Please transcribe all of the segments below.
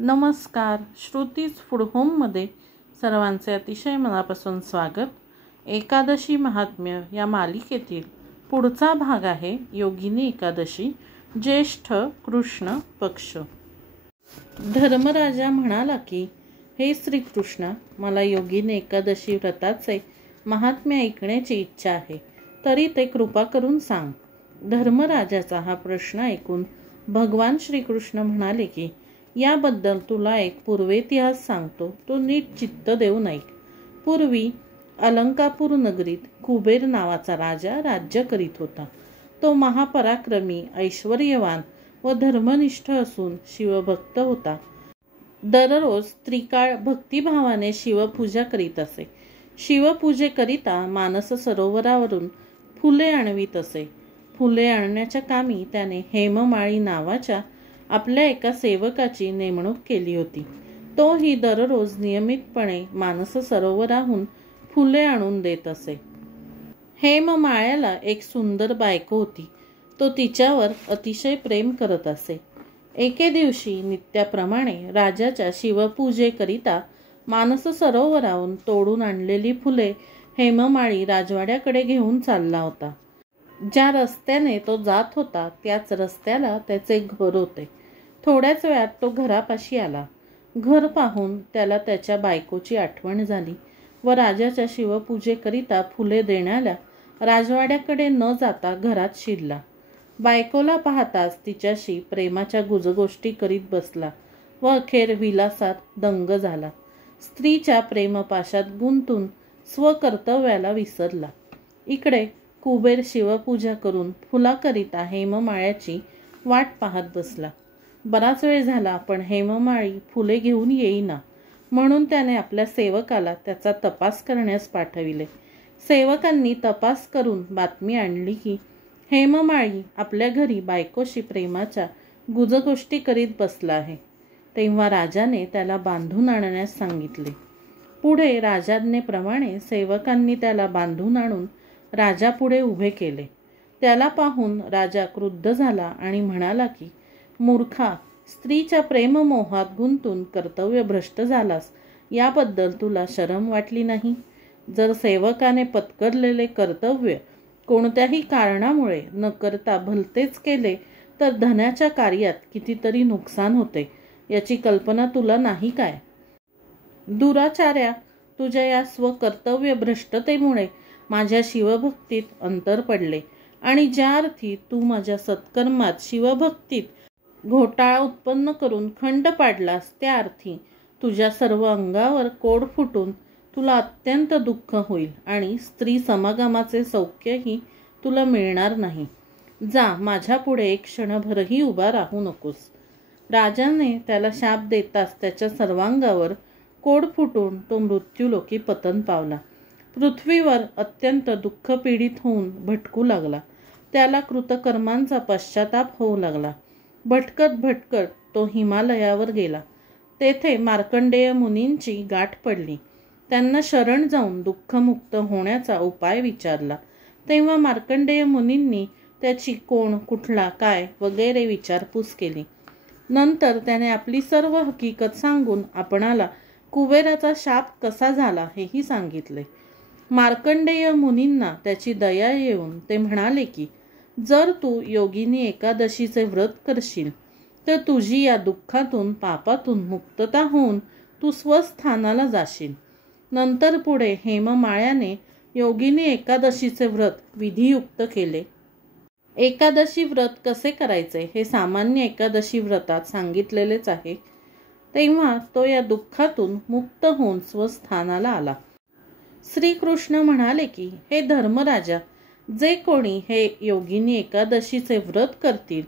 नमस्कार. श्रुतीज फूड होममध्ये सर्वांचे अतिशय मनापासून स्वागत. एकादशी महात्म्य या मालिकेतील पुढचा भाग आहे योगिनी एकादशी, ज्येष्ठ कृष्ण पक्ष. धर्मराजा म्हणाला की, हे श्रीकृष्णा, मला योगिनी एकादशी व्रताचे महात्म्य ऐकण्याची इच्छा आहे, तरी ते कृपा करून सांग. धर्मराजाचा हा प्रश्न ऐकून भगवान श्रीकृष्ण म्हणाले की, याबद्दल तुला एक पूर्वेतिहास सांगतो, तो नीट चित्त देऊन ऐक. पूर्वी अलंकापूर नगरीत कुबेर नावाचा राजा राज्य करीत होता. तो महापराक्रमी, ऐश्वर्यवान व धर्मनिष्ठ असून शिवभक्त होता. दररोज त्रिकाळ भक्तिभावाने शिवपूजा करीत असे. शिवपूजेकरिता मानस सरोवरावरून फुले आणवीत असे. फुले आणण्याच्या कामी त्याने हेममाळी नावाच्या आपल्या एका सेवकाची नेमणूक केली होती. तोही दररोज नियमितपणे मानस सरोवराहून फुले आणून देत असे. हेममाळ्याला एक सुंदर बायको होती. तो तिच्यावर अतिशय प्रेम करत असे. एके दिवशी नित्याप्रमाणे राजाच्या शिवपूजेकरिता मानस सरोवराहून तोडून आणलेली फुले हेममाळी राजवाड्याकडे घेऊन चालला होता. ज्या रस्त्याने तो जात होता त्याच रस्त्याला त्याचे घर होते. थोड्याच वेळात तो घरापाशी आला. घर पाहून त्याला त्याच्या बायकोची आठवण झाली व राजाच्या शिवपूजेकरिता फुले देण्याला राजवाड्याकडे न जाता घरात शिरला. बायकोला पाहताच तिच्याशी प्रेमाच्या गुजगोष्टी करीत बसला व अखेर विलासात दंग झाला. स्त्रीच्या प्रेमपाशात गुंतून स्वकर्तव्याला विसरला. इकडे कुबेर शिवपूजा करून फुलाकरिता हेममाळ्याची वाट पाहत बसला. बराच वेळ झाला, पण हेममाळी फुले घेऊन येईना. म्हणून त्याने आपल्या सेवकाला त्याचा तपास करण्यास पाठविले. सेवकांनी तपास करून बातमी आणली की हेममाळी आपल्या घरी बायकोशी प्रेमाच्या गुजगोष्टी करीत बसला आहे. तेव्हा राजाने त्याला बांधून आणण्यास सांगितले. पुढे राजाज्ञेप्रमाणे सेवकांनी त्याला बांधून आणून राजापुढे उभे केले. त्याला पाहून राजा क्रुद्ध झाला आणि म्हणाला की, मूर्खा, स्त्रीच्या प्रेममोहात गुंतून कर्तव्यभ्रष्ट झालास, याबद्दल तुला शरम वाटली नाही? जर सेवकाने पत्करलेले कर्तव्य कोणत्याही कारणामुळे न करता भलतेच केले तर धनाच्या कार्यात कितीतरी नुकसान होते, याची कल्पना तुला नाही काय? दुराचार्या, तुझ्या या स्वकर्तव्यभ्रष्टतेमुळे माझ्या शिवभक्तीत अंतर पडले आणि ज्या अर्थी तू माझ्या सत्कर्मात शिवभक्तीत घोटाळा उत्पन्न करून खंड पाडलास, त्या अर्थी तुझ्या सर्व अंगावर कोड फुटून तुला अत्यंत दुःख होईल आणि स्त्री समागमाचे सौख्यही तुला मिळणार नाही. जा, माझ्या पुढे एक क्षणभरही उभा राहू नकोस. राजाने त्याला शाप देताच त्याच्या सर्वांगावर कोड फुटून तो मृत्यूलोकी पतन पावला. पृथ्वीवर अत्यंत दुःखपीडित होऊन भटकू लागला. त्याला कृतकर्मांचा पश्चाताप होऊ लागला. भटकत भटकत तो हिमालयावर गेला. तेथे मार्कंडेय मुनींची गाठ पडली. त्यांना शरण जाऊन दुःखमुक्त होण्याचा उपाय विचारला. तेव्हा मार्कंडेय मुनींनी त्याची कोण, कुठला, काय वगैरे विचारपूस केली. नंतर त्याने आपली सर्व हकीकत सांगून आपणाला कुबेराचा शाप कसा झाला हेही सांगितले. मार्कंडेय मुनींना त्याची दया येऊन ते म्हणाले की, जर तू योगिनी एकादशीचे व्रत करशील तर तुझी या दुःखातून, पापातून मुक्तता होऊन तू स्वस्थानाला जाशील. नंतर पुढे हेममाळ्याने योगिनी एकादशीचे व्रत विधियुक्त केले. एकादशी व्रत कसे करायचे हे सामान्य एकादशी व्रतात सांगितलेलेच आहे. तेव्हा तो या दुःखातून मुक्त होऊन स्वस्थानाला आला. श्रीकृष्ण म्हणाले की, हे धर्मराजा, जे कोणी हे योगिनी एकादशीचे व्रत करतील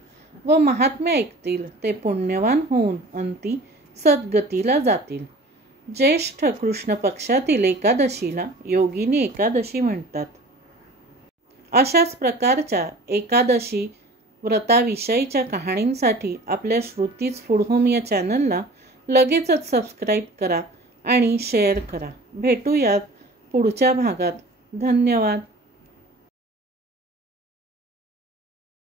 व महात्म्य ऐकतील ते पुण्यवान होऊन अंती सद्गतीला जातील. ज्येष्ठ कृष्ण पक्षातील एकादशीला योगिनी एकादशी म्हणतात. अशाच प्रकारच्या एकादशी व्रताविषयीच्या कहाणींसाठी आपल्या श्रुतीज फूड होम या चॅनलला लगेचच सबस्क्राईब करा आणि शेअर करा. भेटूयात पुढच्या भागात. धन्यवाद.